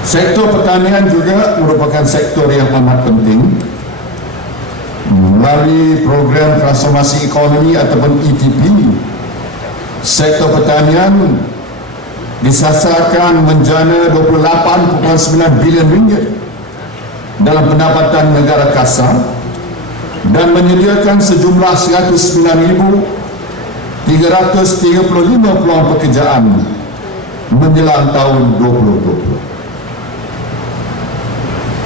Sektor pertanian juga merupakan sektor yang amat penting. Melalui program transformasi ekonomi ataupun ETP, sektor pertanian disasarkan menjana 28.9 bilion ringgit dalam pendapatan negara kasar dan menyediakan sejumlah 109,335 peluang pekerjaan menjelang tahun 2020.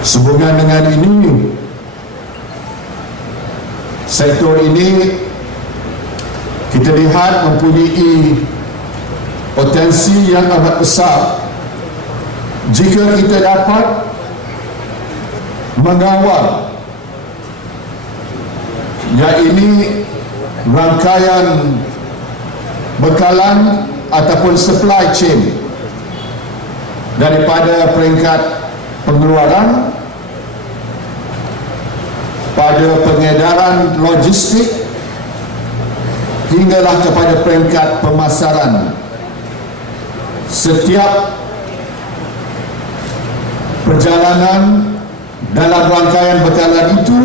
Sehubungan dengan ini, sektor ini kita lihat mempunyai potensi yang amat besar jika kita dapat mengawal iaitu rangkaian bekalan ataupun supply chain daripada peringkat pengeluaran pada pengedaran logistik hinggalah kepada peringkat pemasaran. Setiap perjalanan dalam rangkaian bekalan itu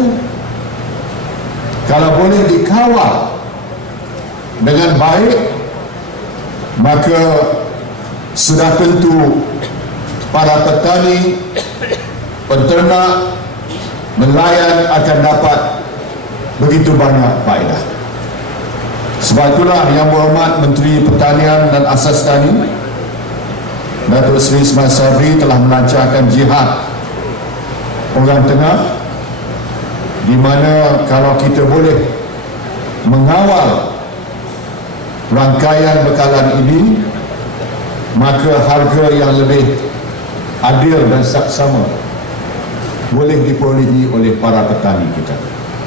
kalau boleh dikawal dengan baik, maka sudah tentu para petani, penternak, nelayan akan dapat begitu banyak faedah. Sebab itulah Yang Berhormat Menteri Pertanian dan Asas Tani Datuk Seri Ismail Sabri telah melancarkan jihad Orang Tengah, di mana kalau kita boleh mengawal rangkaian bekalan ini, maka harga yang lebih adil dan saksama boleh diperolehi oleh para petani kita.